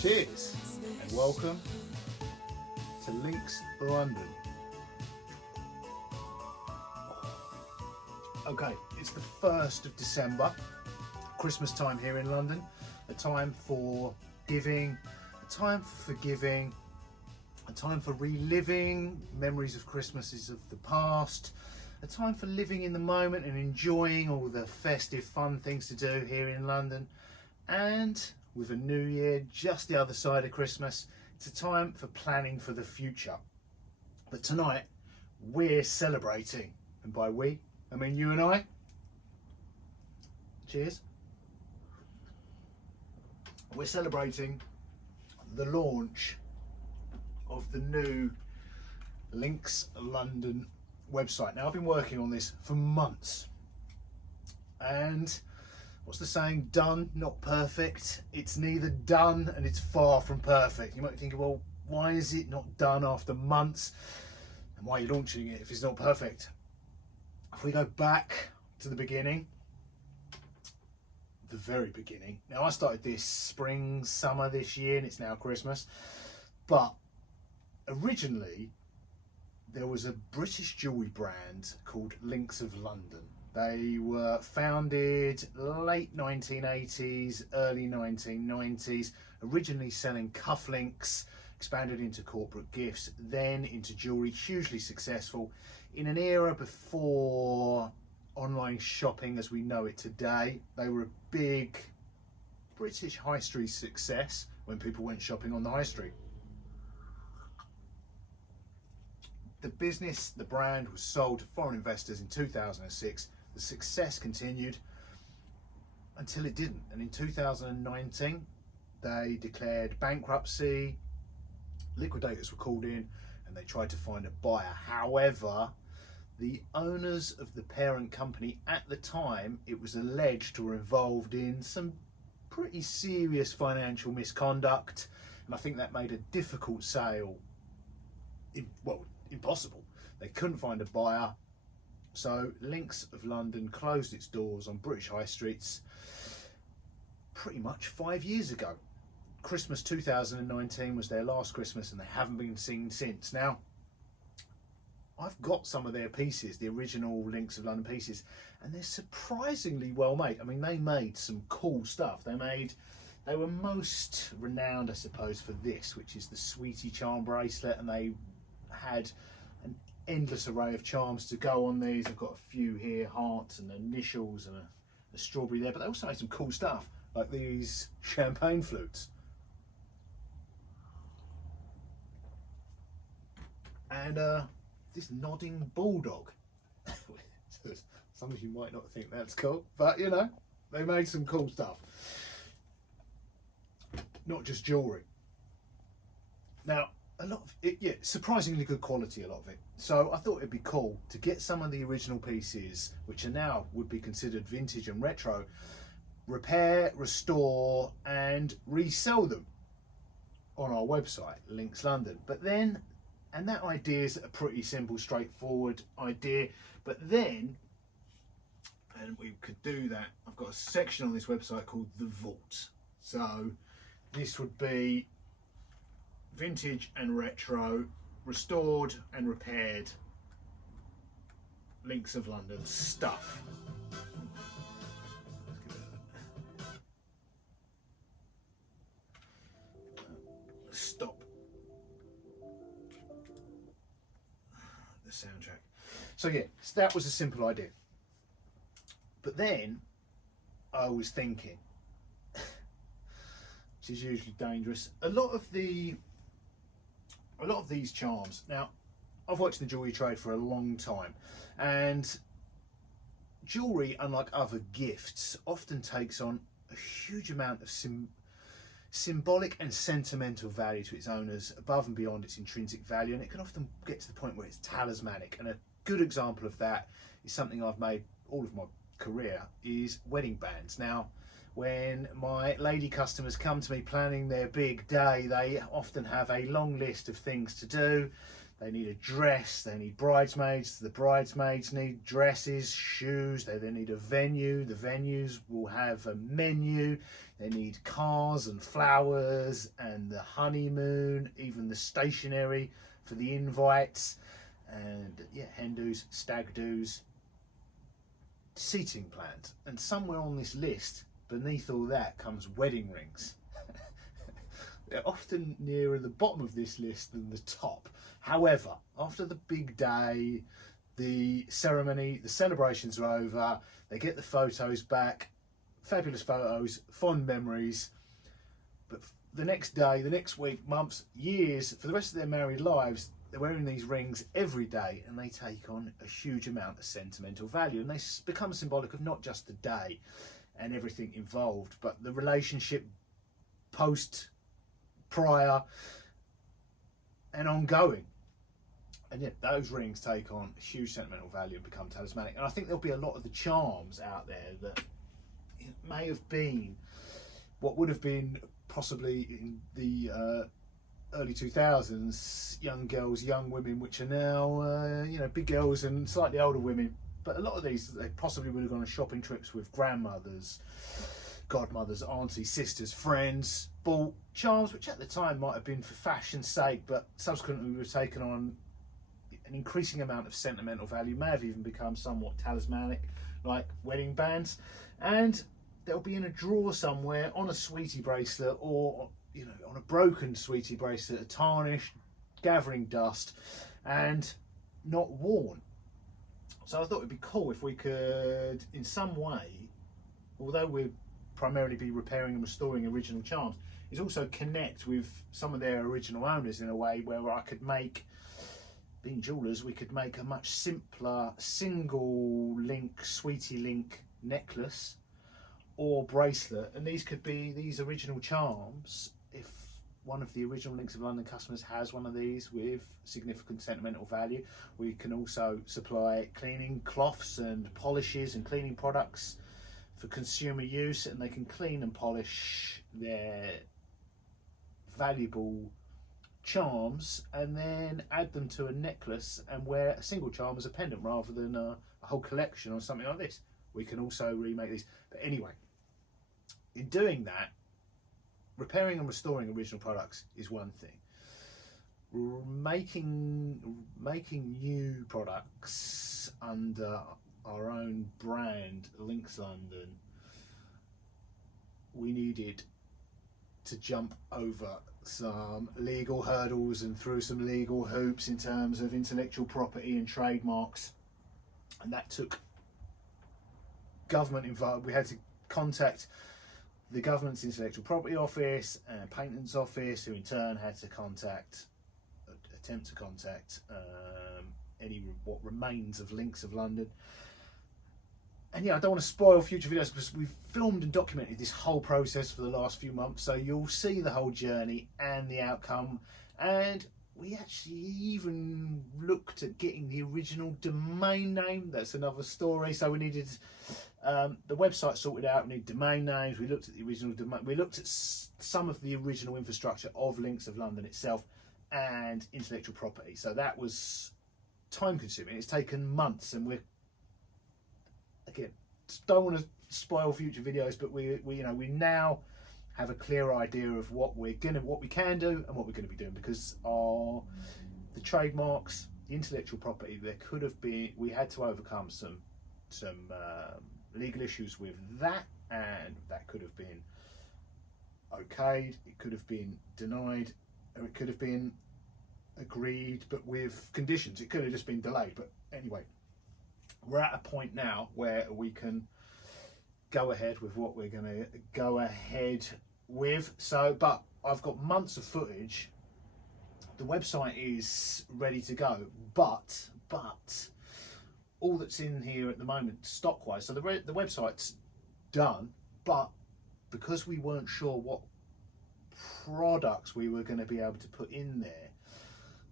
Cheers and welcome to Links London. Okay, it's the 1st of December, Christmas time here in London, a time for giving, a time for forgiving, a time for reliving memories of Christmases of the past, a time for living in the moment and enjoying all the festive fun things to do here in London. And with a new year just the other side of Christmas, it's a time for planning for the future. But tonight we're celebrating, and by we I mean you and I. Cheers. We're celebrating the launch of the new Links London website. Now, I've been working on this for months, and what's the saying? Done, not perfect. It's neither done and it's far from perfect. You might be thinking, well, why is it not done after months? And why are you launching it if it's not perfect? If we go back to the beginning, the very beginning. Now, I started this spring, summer this year, and it's now Christmas. But originally, there was a British jewellery brand called Links of London. They were founded late 1980s, early 1990s, originally selling cufflinks, expanded into corporate gifts, then into jewellery, hugely successful in an era before online shopping as we know it today. They were a big British high street success when people went shopping on the high street. The business, the brand, was sold to foreign investors in 2006. The success continued until it didn't. And in 2019, they declared bankruptcy, liquidators were called in, and they tried to find a buyer. However, the owners of the parent company at the time, it was alleged, were involved in some pretty serious financial misconduct. And I think that made a difficult sale, impossible. They couldn't find a buyer, so Links of London closed its doors on British high streets pretty much 5 years ago. Christmas 2019 was their last Christmas, and they haven't been seen since. Now, I've got some of their pieces, the original Links of London pieces, and they're surprisingly well made. I mean, they made some cool stuff. They were most renowned, I suppose, for this, which is the Sweetie charm bracelet, and they had an endless array of charms to go on these. I've got a few here, hearts and initials and a strawberry there, but they also made some cool stuff like these champagne flutes and this nodding bulldog. Some of you might not think that's cool, but you know, they made some cool stuff, not just jewellery. Now, a lot of it, yeah, surprisingly good quality, a lot of it. So I thought it'd be cool to get some of the original pieces, which are now would be considered vintage and retro, repair, restore and resell them on our website, Links London. But then, and that idea is a pretty simple, straightforward idea, but then, and we could do that, I've got a section on this website called The Vault. So this would be vintage and retro, restored and repaired Links of London stuff. Stop the soundtrack. So yeah, so that was a simple idea. But then I was thinking, which is usually dangerous, a lot of these charms. Now, I've worked in the jewellery trade for a long time, and jewellery, unlike other gifts, often takes on a huge amount of symbolic and sentimental value to its owners above and beyond its intrinsic value, and it can often get to the point where it's talismanic. And a good example of that is something I've made all of my career, is wedding bands. Now, when my lady customers come to me planning their big day, they often have a long list of things to do. They need a dress, they need bridesmaids, the bridesmaids need dresses, shoes, they then need a venue, the venues will have a menu, They need cars and flowers and the honeymoon, even the stationery for the invites, and yeah, hen do's, stag do's, seating plans. And somewhere on this list, beneath all that, comes wedding rings. They're often nearer the bottom of this list than the top. However, after the big day, the ceremony, the celebrations are over, they get the photos back, fabulous photos, fond memories. But the next day, the next week, months, years, for the rest of their married lives, they're wearing these rings every day, and they take on a huge amount of sentimental value, and they become symbolic of not just the day and everything involved, but the relationship post, prior, and ongoing. And yet those rings take on a huge sentimental value and become talismanic. And I think there'll be a lot of the charms out there that may have been what would have been possibly in the early 2000s, young girls, young women, which are now big girls and slightly older women. But a lot of these, they possibly would have gone on shopping trips with grandmothers, godmothers, aunties, sisters, friends, bought charms which at the time might have been for fashion's sake, but subsequently were taken on an increasing amount of sentimental value, may have even become somewhat talismanic, like wedding bands. And they'll be in a drawer somewhere on a sweetie bracelet, or on a broken sweetie bracelet, a tarnished, gathering dust, and not worn. So I thought it'd be cool if we could, in some way, although we'd primarily be repairing and restoring original charms, is also connect with some of their original owners in a way where I could make, being jewelers, we could make a much simpler single link, sweetie link necklace or bracelet, and these could be these original charms. If one of the original Links of London customers has one of these with significant sentimental value, we can also supply cleaning cloths and polishes and cleaning products for consumer use, and they can clean and polish their valuable charms and then add them to a necklace and wear a single charm as a pendant rather than a whole collection or something like this. We can also remake these. But anyway, in doing that, repairing and restoring original products is one thing. Making new products under our own brand, Links London, we needed to jump over some legal hurdles and through some legal hoops in terms of intellectual property and trademarks, and that took government involved. We had to contact the government's intellectual property office and patents office, who in turn had to attempt to contact what remains of Links of London. And yeah, I don't want to spoil future videos because we've filmed and documented this whole process for the last few months, so you'll see the whole journey and the outcome. And we actually even looked at getting the original domain name. That's another story. So we needed the website sorted out. We need domain names. We looked at the original domain. We looked at some of the original infrastructure of Links of London itself and intellectual property. So that was time consuming. It's taken months, and we're, again, don't want to spoil future videos, but we now have a clear idea of what we can do and what we're going to be doing, because the trademarks, the intellectual property, we had to overcome some legal issues with that, and that could have been okayed, it could have been denied, or it could have been agreed but with conditions. It could have just been delayed. But anyway, we're at a point now where we can go ahead with what we're going to go ahead with. So, but I've got months of footage. The website is ready to go, but all that's in here at the moment, stock wise, so the website's done, but because we weren't sure what products we were going to be able to put in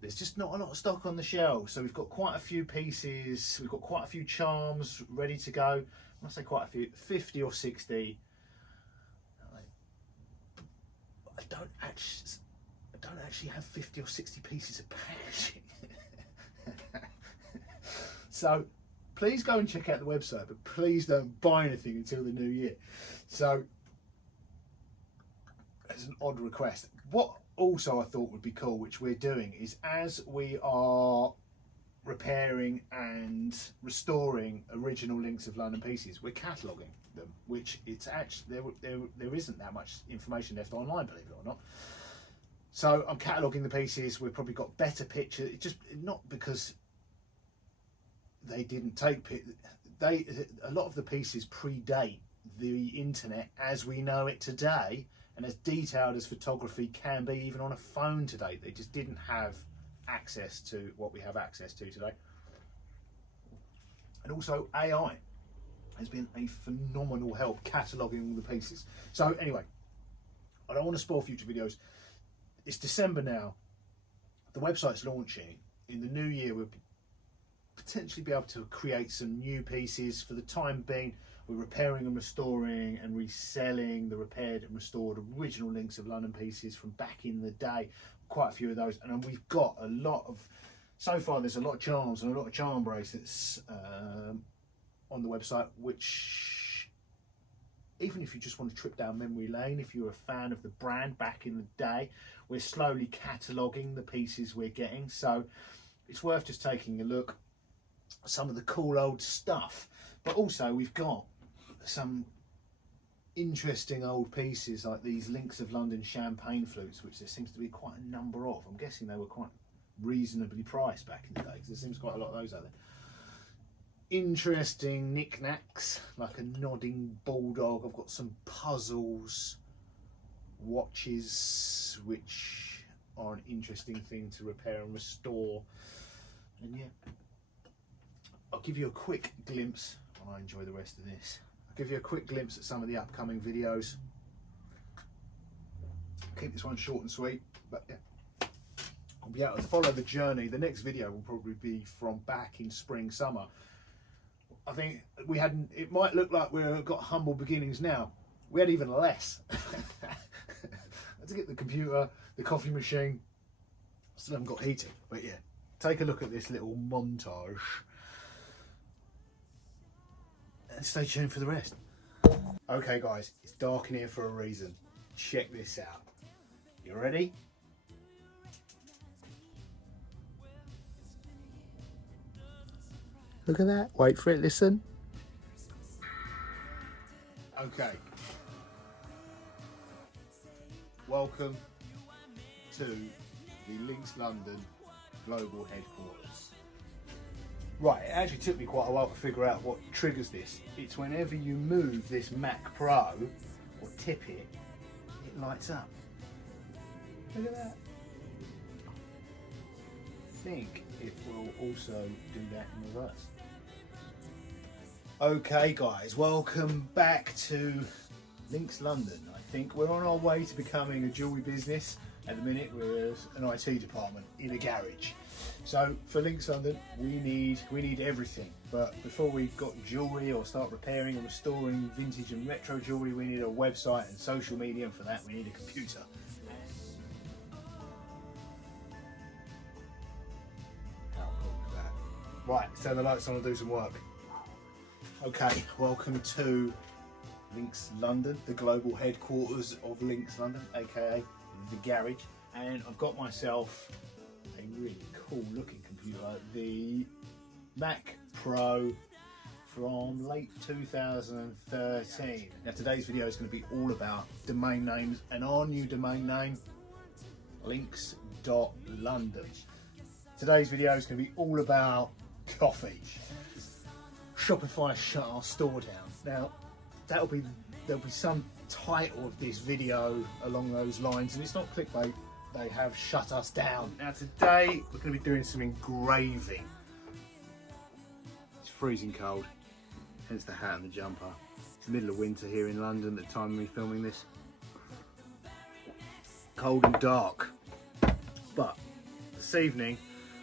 there's just not a lot of stock on the shelves. So we've got quite a few pieces, we've got quite a few charms ready to go. When I say quite a few, 50 or 60. I don't actually have 50 or 60 pieces of packaging. So please go and check out the website, but please don't buy anything until the new year. So That's an odd request. What also I thought would be cool, which we're doing, is as we are repairing and restoring original Links of London pieces, we're cataloguing them, which it's actually there isn't that much information left online, believe it or not. So I'm cataloguing the pieces. We've probably got better pictures. Just not because they didn't take a lot of the pieces predate the internet as we know it today, and as detailed as photography can be, even on a phone today. They just didn't have access to what we have access to today. And also AI has been a phenomenal help cataloguing all the pieces. So anyway, I don't want to spoil future videos. It's December now. The website's launching. In the new year, we'll potentially be able to create some new pieces. For the time being, we're repairing and restoring and reselling the repaired and restored original Links of London pieces from back in the day. Quite a few of those, and we've got a lot of, so far there's a lot of charms and a lot of charm bracelets on the website, which, even if you just want to trip down memory lane, if you're a fan of the brand back in the day, we're slowly cataloguing the pieces we're getting, so it's worth just taking a look at some of the cool old stuff. But also we've got some interesting old pieces like these Links of London champagne flutes, which there seems to be quite a number of. I'm guessing they were quite reasonably priced back in the day, because there seems quite a lot of those out there. Interesting knickknacks like a nodding bulldog. I've got some puzzles, watches, which are an interesting thing to repair and restore. And yeah, I'll give you a quick glimpse while I enjoy the rest of this. Give you a quick glimpse at some of the upcoming videos. Keep this one short and sweet, but yeah, I'll be able to follow the journey. The next video will probably be from back in spring, summer. I think we hadn't, it might look like we've got humble beginnings now. We had even less. I had to get the computer, the coffee machine. Still haven't got heating, but yeah, take a look at this little montage. And stay tuned for the rest. Okay guys, it's dark in here for a reason. Check this out. You ready? Look at that. Wait for it, listen. Okay. Welcome to the Links London global headquarters. Right, it actually took me quite a while to figure out what triggers this. It's whenever you move this Mac Pro or tip it, it lights up. Look at that. I think it will also do that in reverse. Okay guys, welcome back to Links London. I think we're on our way to becoming a jewellery business. At the minute we're an IT department in a garage. So for Links London, we need everything. But before we've got jewellery or start repairing and restoring vintage and retro jewellery, we need a website and social media, and for that we need a computer. How cool is that? Right, turn the lights on and do some work. Okay, welcome to Links London, the global headquarters of Links London, aka the garage. And I've got myself a really cool looking computer, the Mac Pro from late 2013. Now today's video is going to be all about domain names and our new domain name, links.london. Today's video is going to be all about coffee. Shopify shut our store down. Now there'll be some title of this video along those lines, and it's not clickbait. They have shut us down. Now today we're going to be doing some engraving. It's freezing cold, hence the hat and the jumper. It's the middle of winter here in London at the time of me filming this. Cold and dark. But this evening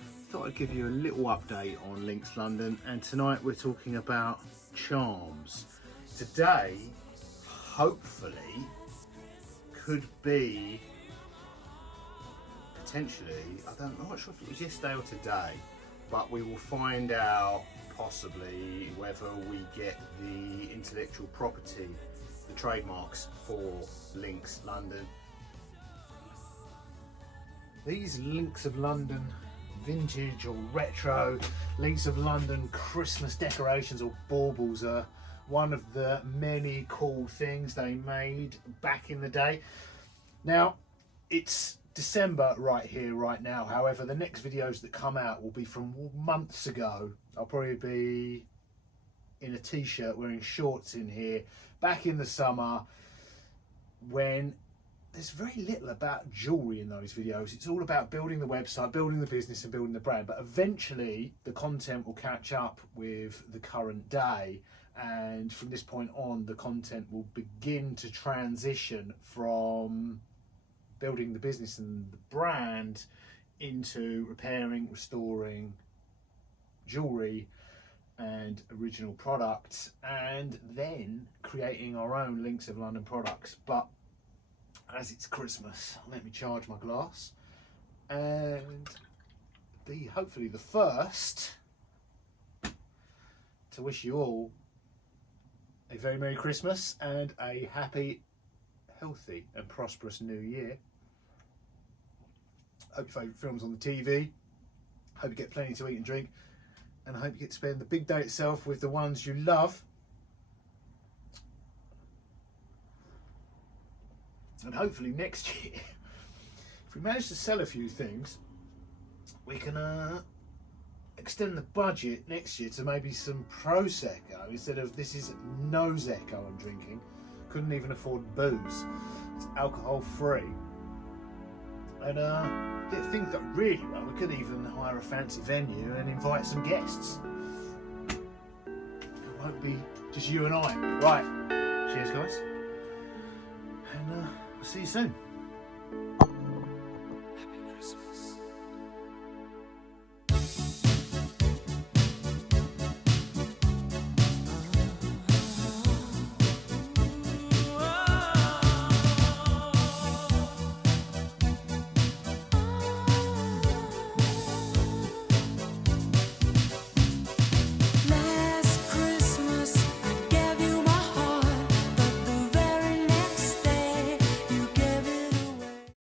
I thought I'd give you a little update on Links London, and tonight we're talking about charms. Today, hopefully, could be potentially, I'm not sure if it was yesterday or today, but we will find out possibly whether we get the intellectual property, the trademarks for Links London These Links of London vintage or retro Links of London Christmas decorations or baubles are one of the many cool things they made back in the day. Now, it's December right here, right now. However, the next videos that come out will be from months ago. I'll probably be in a t-shirt wearing shorts in here back in the summer when there's very little about jewellery in those videos. It's all about building the website, building the business and building the brand. But eventually the content will catch up with the current day. And from this point on, the content will begin to transition from building the business and the brand into repairing, restoring jewellery and original products, and then creating our own Links of London products. But as it's Christmas, let me charge my glass and be hopefully the first to wish you all a very Merry Christmas and a happy, healthy and prosperous New Year. Hope your favourite film's on the TV. Hope you get plenty to eat and drink. And I hope you get to spend the big day itself with the ones you love. And hopefully next year, if we manage to sell a few things, we can extend the budget next year to maybe some Prosecco instead of this is Nosecco I'm drinking. Couldn't even afford booze. It's alcohol free. And if things go really well, we could even hire a fancy venue and invite some guests. It won't be just you and I. Right, cheers guys. And I'll see you soon.